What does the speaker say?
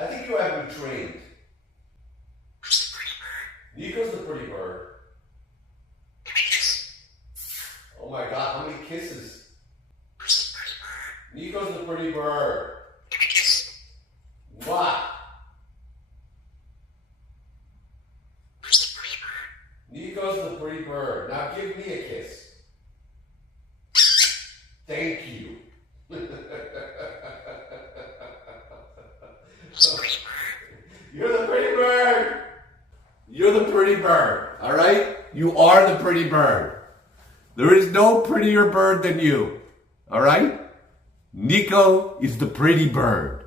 I think you have been trained. Who's the pretty bird? Niko's the pretty bird. Give me a kiss. Oh my God, how many kisses? Who's the pretty bird? Niko's the pretty bird. Give me a kiss. What? Who's the pretty bird? Niko's the pretty bird. Now give me a kiss. Thank you. Who's the pretty bird? You're the pretty bird. You're the pretty bird. All right? You are the pretty bird. There is no prettier bird than you. All right? Niko is the pretty bird.